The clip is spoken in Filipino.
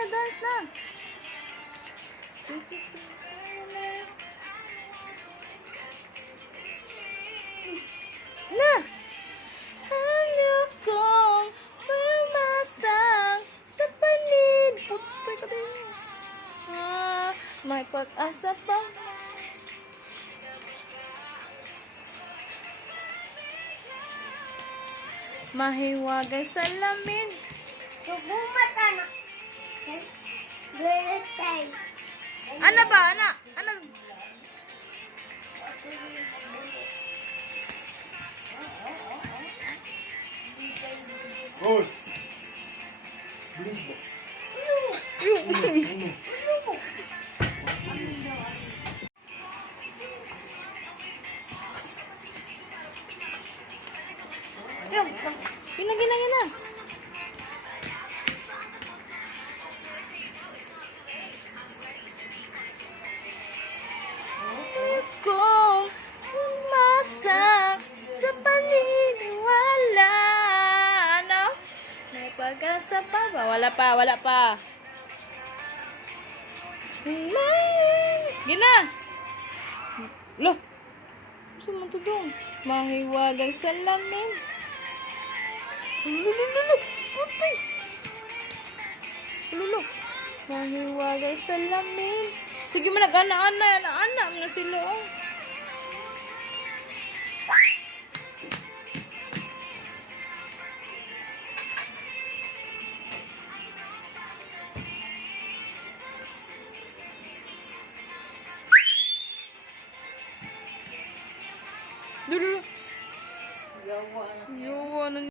na, dance na. Na! Ano kong pumasang sa panid? Putoy ka din. May pag-asa pa. Mahiwagang salamin. Subumat, anak. Very time. Ano ba, anak? Ano? Hoy! Bilis ba? Gina, gina, gina. Kung umasa sa paniniwala. Ano? May pag-asa pa ba? Wala pa, wala pa. Gina! Lo! Gusto mo ito doon? Mahiwagang salamin. Lulululu! Putay! Lulu! Mahiwagang salamin. Sige mo nag-ana-ana. Ana-ana mo na sila. Oh. Lulu! Yawa na.